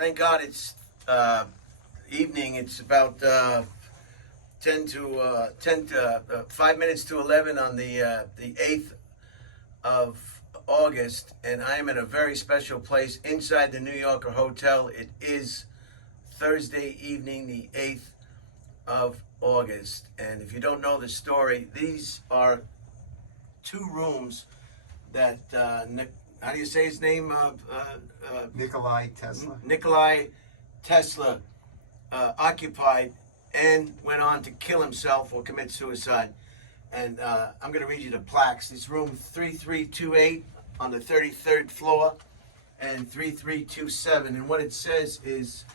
Thank God it's evening. It's about 5 minutes to 11 on the 8th of August, and I am in a very special place inside the New Yorker Hotel. It is Thursday evening, the 8th of August, and if you don't know the story, these are two rooms that how do you say his name? Nikola Tesla. Nikola Tesla occupied and went on to kill himself or commit suicide. And I'm going to read you the plaques. It's room 3328 on the 33rd floor and 3327. And what it says is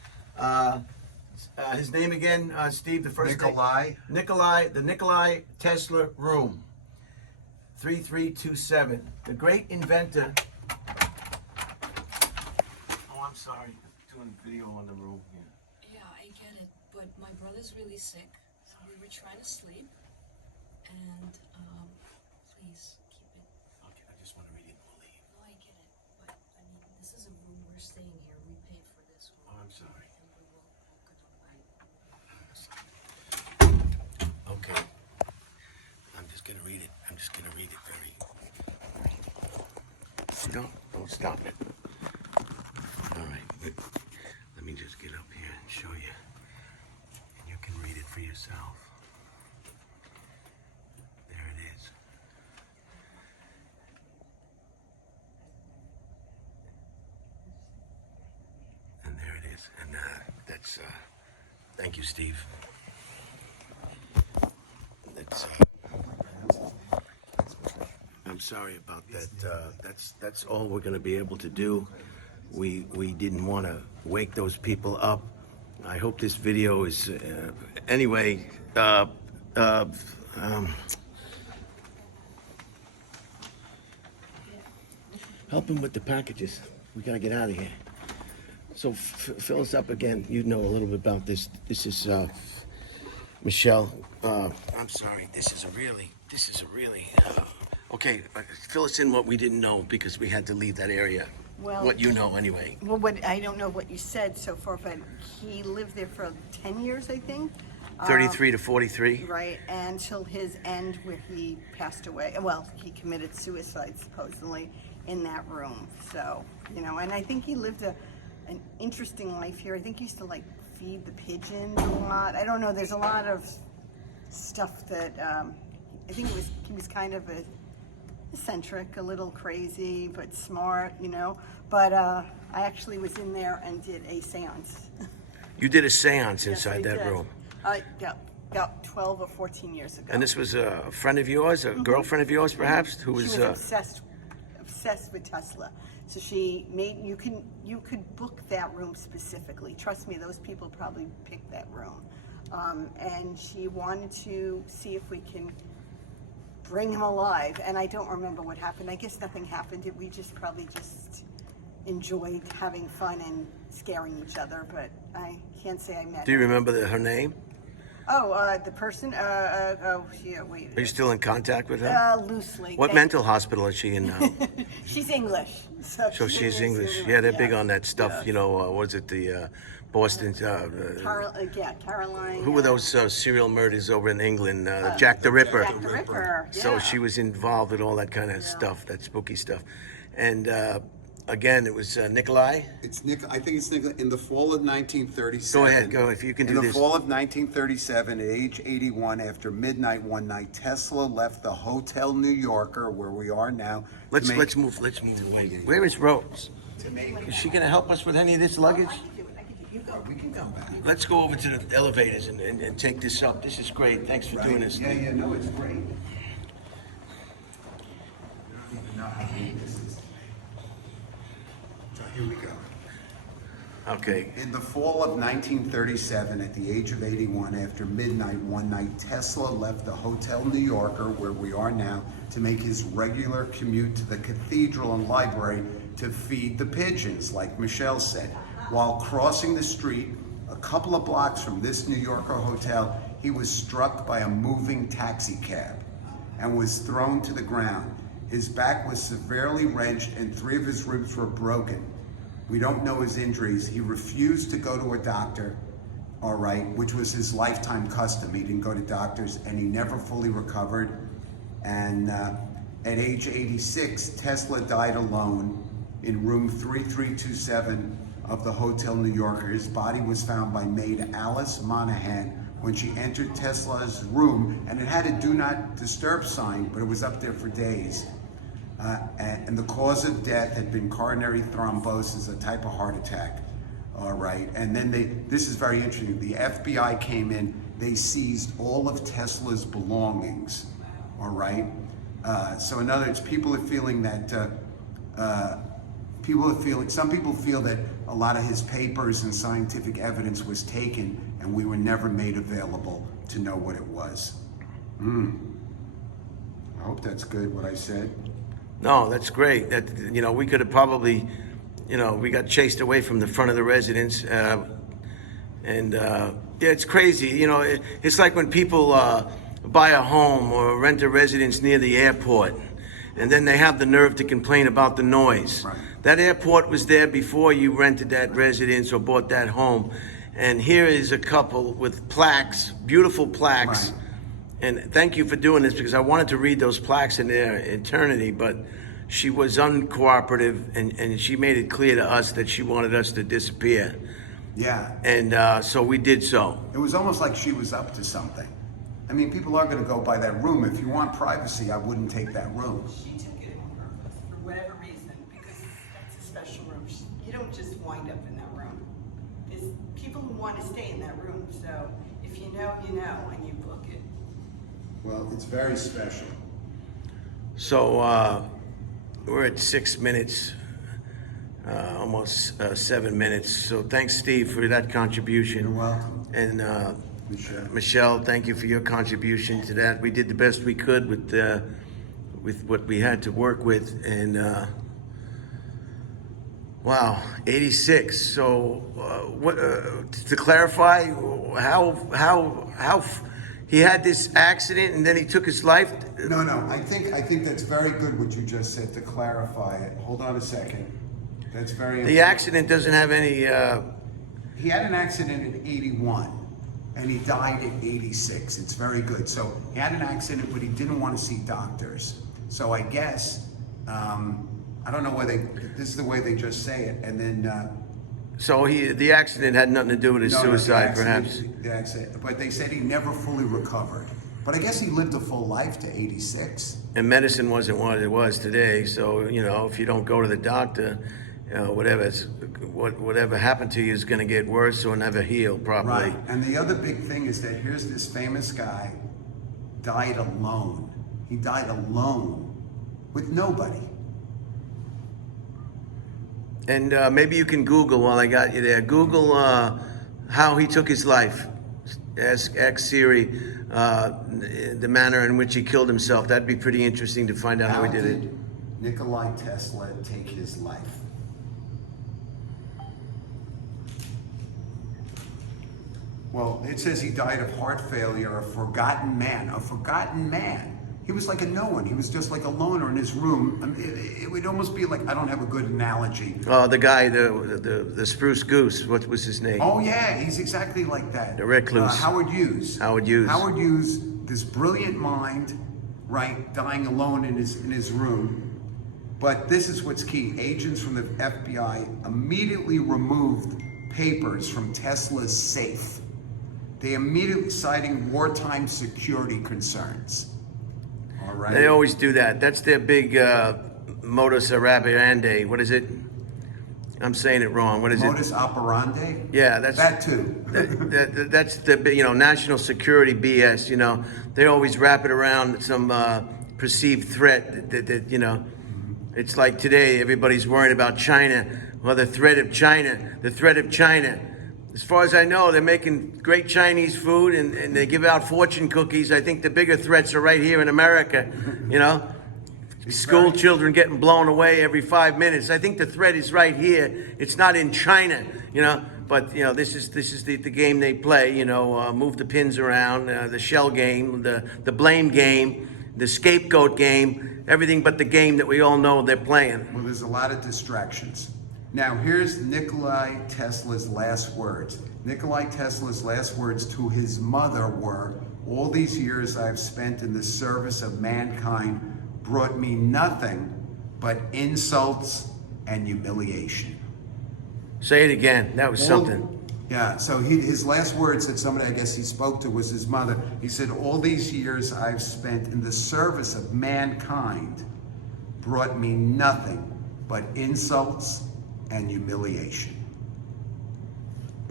his name again, Steve, the first name? The Nikola Tesla room, 3327. The great inventor. Oh, I'm sorry. Doing video on the room here. Yeah, I get it, but my brother's really sick, so we were trying to sleep, and please keep it. Okay, I just want to read it and leave. No, I get it, but I mean, this is a room we're staying here. We paid for this room. Oh, I'm sorry. And we will book it online. Okay. I'm just going to read it. I'm just going to read it very. Don't stop it. All right. Let me just get up here and show you. And you can read it for yourself. There it is. And there it is. And that's, thank you, Steve. That's, I'm sorry about that. That's all we're going to be able to do. We didn't want to wake those people up. I hope this video is anyway. Help him with the packages. We gotta get out of here. So fill us up again. You know a little bit about this. This is Michelle. I'm sorry. This is a really. Okay, fill us in what we didn't know because we had to leave that area. Well, what you know anyway. Well, I don't know what you said so far, but he lived there for 10 years, I think. 33 to 43. Right, until his end where he passed away. Well, he committed suicide supposedly in that room. So, you know, and I think he lived an interesting life here. I think he used to like feed the pigeons a lot. I don't know, there's a lot of stuff that I think he was kind of eccentric, a little crazy, but smart, you know. But I actually was in there and did a seance. You did a seance inside Yes, I that did. room. Yeah, about 12 or 14 years ago. And this was a friend of yours, a girlfriend of yours, perhaps, who was. She was obsessed with Tesla. So she made you could book that room specifically. Trust me, those people probably picked that room. And she wanted to see if we can bring him alive. And I don't remember what happened. I guess nothing happened. We probably enjoyed having fun and scaring each other. But I can't say I met Do you her. remember her name? Oh, the person? Wait. Are you still in contact with her? Loosely. What mental hospital is she in now? She's English. So she's English. Yeah, they're big yeah. on that stuff. Yeah. You know, was it the Boston? Caroline. Who were those serial murders over in England? Jack the Ripper. Jack the Ripper. So yeah. she was involved with all that kind of stuff, that spooky stuff. And again, it was Nikolai. I think it's Nikola. In the fall of 1937. Go ahead, go if you can do this. In this. the fall of 1937, at age 81, after midnight one night, Tesla left the Hotel New Yorker, where we are now. Let's move away. Where is Rose? Is she going to help us with any of this luggage? We can come back. Let's go over to the elevators and take this up. This is great. Thanks for doing this. Yeah, no, it's great. I don't even know how big this is. So here we go. Okay. In the fall of 1937, at the age of 81, after midnight one night, Tesla left the Hotel New Yorker, where we are now, to make his regular commute to the cathedral and library to feed the pigeons, like Michelle said. While crossing the street, a couple of blocks from this New Yorker hotel, he was struck by a moving taxi cab and was thrown to the ground. His back was severely wrenched and 3 of his ribs were broken. We don't know his injuries. He refused to go to a doctor, all right, which was his lifetime custom. He didn't go to doctors, and he never fully recovered. And at age 86, Tesla died alone in room 3327 of the Hotel New Yorker. His body was found by maid Alice Monahan when she entered Tesla's room, and it had a do not disturb sign, but it was up there for days. And the cause of death had been coronary thrombosis, a type of heart attack. All right, and then this is very interesting. The FBI came in, they seized all of Tesla's belongings. All right, so in other words, people are feeling that, some people feel that a lot of his papers and scientific evidence was taken and we were never made available to know what it was. I hope that's good, what I said. No, that's great. That, you know, we could have probably, you know, we got chased away from the front of the residence. Yeah, it's crazy. You know, it's like when people buy a home or rent a residence near the airport, and then they have the nerve to complain about the noise. Right. That airport was there before you rented that residence or bought that home. And here is a couple with plaques, beautiful plaques. Right. And thank you for doing this, because I wanted to read those plaques in their eternity, but she was uncooperative, and she made it clear to us that she wanted us to disappear. Yeah. And so we did so. It was almost like she was up to something. I mean, people are going to go by that room. If you want privacy, I wouldn't take that room. She took it on purpose for whatever reason, because that's a special room. You don't just wind up in that room. There's people who want to stay in that room. So if you know, you know, and you book it. Well, it's very special. So we're at 6 minutes, almost 7 minutes. So thanks, Steve, for that contribution. You're welcome. And Michelle. Michelle, thank you for your contribution to that. We did the best we could with what we had to work with. And wow, 86. So what? To clarify, how he had this accident and then he took his life? No. I think that's very good what you just said, to clarify it. Hold on a second. That's very important. The accident doesn't have any. He had an accident in 81 and he died at 86. It's very good. So he had an accident, but he didn't want to see doctors. So I guess, I don't know why this is the way they just say it. And then. So the accident had nothing to do with his suicide, perhaps. The accident, but they said he never fully recovered. But I guess he lived a full life to 86. And medicine wasn't what it was today. So, you know, if you don't go to the doctor, you know, whatever happened to you is going to get worse or never heal properly. Right. And the other big thing is that here's this famous guy, died alone. He died alone with nobody. And maybe you can Google while I got you there. Google how he took his life. Ask Siri the manner in which he killed himself. That'd be pretty interesting to find out how he did it. Nikola Tesla take his life? Well, it says he died of heart failure, a forgotten man. A forgotten man. He was like a no one. He was just like a loner in his room. I mean, it would almost be like, I don't have a good analogy. The guy, the spruce goose, what was his name? Oh yeah, he's exactly like that. The recluse. Howard Hughes. Howard Hughes. Howard Hughes, this brilliant mind, right, dying alone in his room. But this is what's key. Agents from the FBI immediately removed papers from Tesla's safe. They immediately citing wartime security concerns. All right. They always do that. That's their big modus operandi. What is it? I'm saying it wrong. What is Modus operandi? Yeah, that's that too. that's the national security BS. You know, they always wrap it around some perceived threat. That it's like today everybody's worried about China. Well, the threat of China. The threat of China. As far as I know, they're making great Chinese food and they give out fortune cookies. I think the bigger threats are right here in America, you know. School children getting blown away every 5 minutes. I think the threat is right here. It's not in China, you know. But, you know, this is the game they play, you know, move the pins around, the shell game, the blame game, the scapegoat game, everything but the game that we all know they're playing. Well, there's a lot of distractions. Now, here's Nikola Tesla's last words. Nikola Tesla's last words to his mother were, "All these years I've spent in the service of mankind brought me nothing but insults and humiliation." Say it again. That was something. Yeah, so his last words that somebody, I guess he spoke to, was his mother. He said, "All these years I've spent in the service of mankind brought me nothing but insults and humiliation."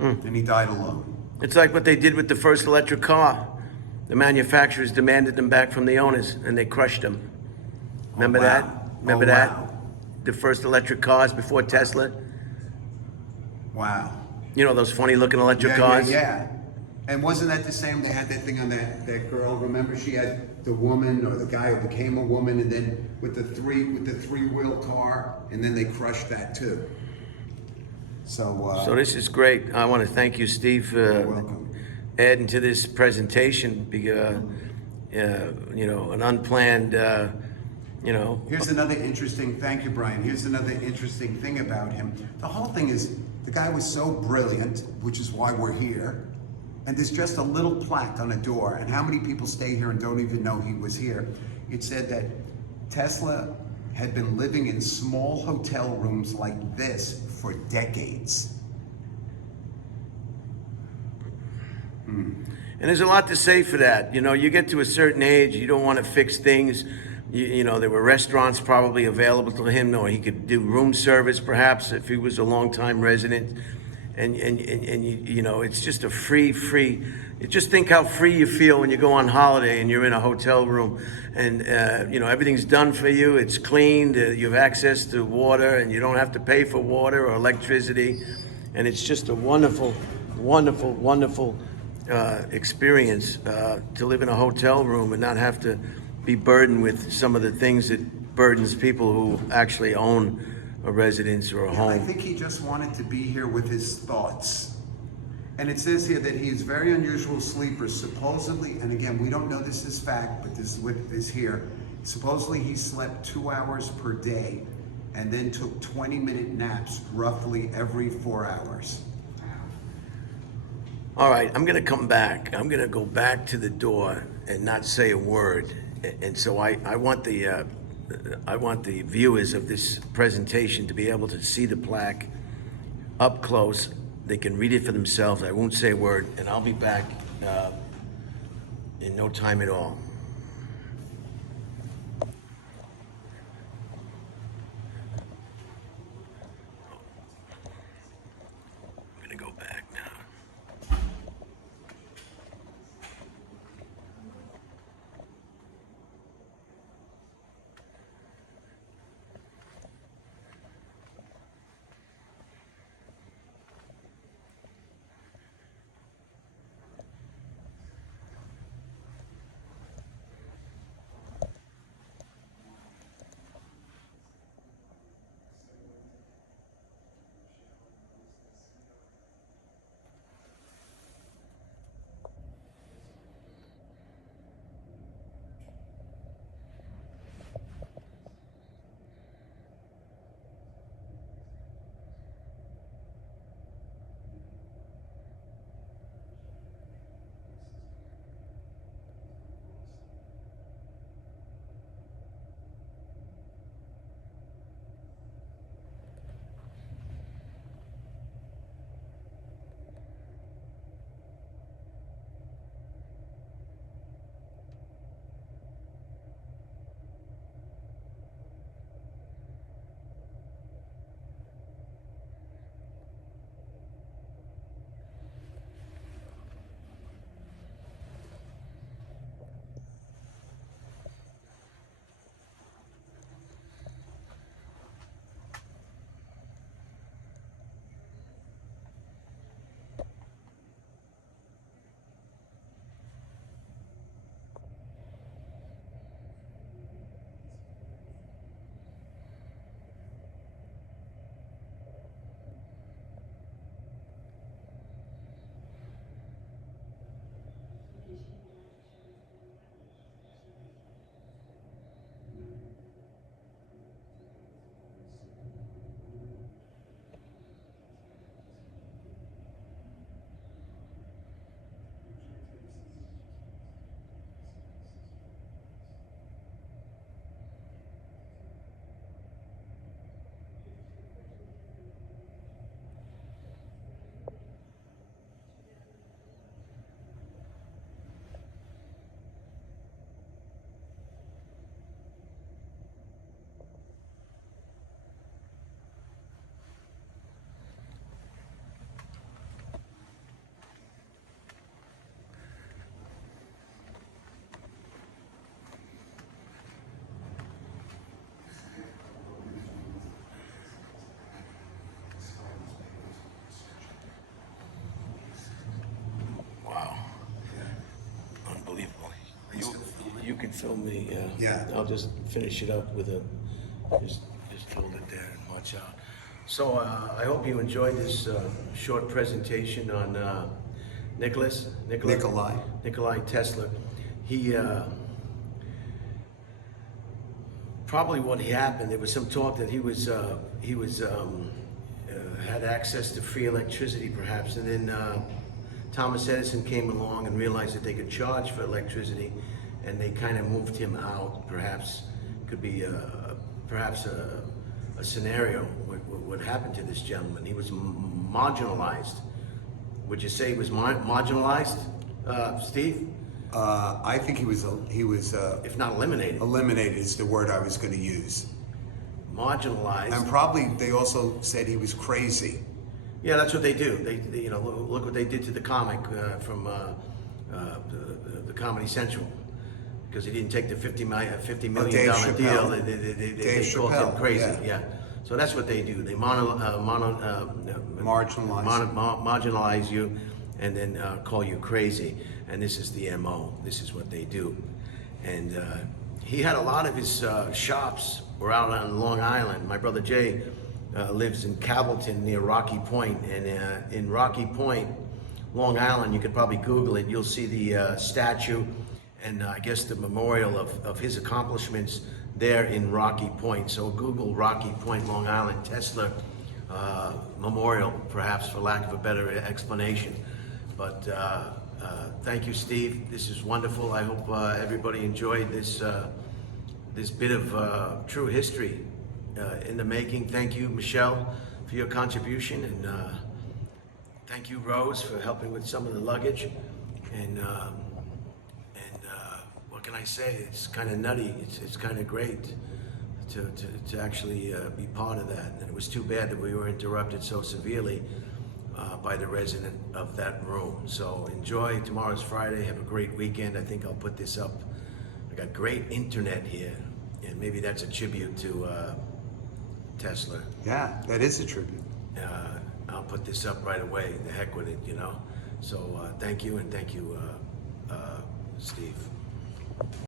And he died alone. It's like what they did with the first electric car. The manufacturers demanded them back from the owners, and they crushed them. Remember wow. that? Remember Oh, that? wow. The first electric cars before Tesla. Wow. You know those funny-looking electric cars? Yeah. And wasn't that the same? They had that thing on that girl. Remember, she had the woman or the guy who became a woman, and then with the three-wheel car, and then they crushed that too. So this is great. I want to thank you, Steve, You're for welcome. adding to this presentation. Because, you know, an unplanned, you know. Here's another interesting. Thank you, Brian. Here's another interesting thing about him. The whole thing is the guy was so brilliant, which is why we're here. And there's just a little plaque on a door. And how many people stay here and don't even know he was here? It said that Tesla had been living in small hotel rooms like this for decades. And there's a lot to say for that. You know, you get to a certain age, you don't want to fix things. You know, there were restaurants probably available to him, or he could do room service perhaps if he was a long-time resident. And you know, it's just a free. You just think how free you feel when you go on holiday and you're in a hotel room, and you know, everything's done for you. It's cleaned. You have access to water, and you don't have to pay for water or electricity. And it's just a wonderful experience to live in a hotel room and not have to be burdened with some of the things that burdens people who actually own a residence or a home. I think he just wanted to be here with his thoughts. And it says here that he is very unusual sleeper, supposedly, and again, we don't know this is fact, but this is what is here. Supposedly he slept 2 hours per day and then took 20-minute naps roughly every 4 hours. All right, I'm gonna come back. I'm gonna go back to the door and not say a word. And so I want the viewers of this presentation to be able to see the plaque up close. They can read it for themselves. I won't say a word, and I'll be back in no time at all. I'm gonna go back now. could film me. Yeah. I'll just finish it up with a just hold it there and watch out. So I hope you enjoyed this short presentation on Nikolai Tesla. He probably what happened. There was some talk that he had access to free electricity, perhaps, and then Thomas Edison came along and realized that they could charge for electricity, and they kind of moved him out. Perhaps could be perhaps a scenario what happened to this gentleman. He was marginalized. Would you say he was marginalized, Steve? I think he was If not eliminated. eliminated is the word I was going to use. Marginalized. And probably they also said he was crazy. Yeah, that's what they do. They you know, look what they did to the comic from the Comedy Central, because he didn't take the $50 million Dave deal. Chappelle. They called him Chappelle, crazy. yeah. Yeah. So that's what they do. They marginalize you, and then call you crazy. And this is the MO. This is what they do. And he had a lot of his shops were out on Long Island. My brother Jay lives in Cavalton near Rocky Point, and in Rocky Point, Long Island, you could probably Google it. You'll see the statue and I guess the memorial of his accomplishments there in Rocky Point. So Google Rocky Point, Long Island, Tesla memorial, perhaps for lack of a better explanation. But thank you, Steve. This is wonderful. I hope everybody enjoyed this this bit of true history in the making. Thank you, Michelle, for your contribution, and thank you, Rose, for helping with some of the luggage. And what can I say? It's kind of nutty. It's kind of great to actually be part of that. And it was too bad that we were interrupted so severely by the resident of that room. So enjoy. Tomorrow's Friday. Have a great weekend. I think I'll put this up. I got great internet here, and maybe that's a tribute to Tesla. Yeah, that is a tribute. I'll put this up right away. The heck with it, you know. So thank you, and thank you, Steve.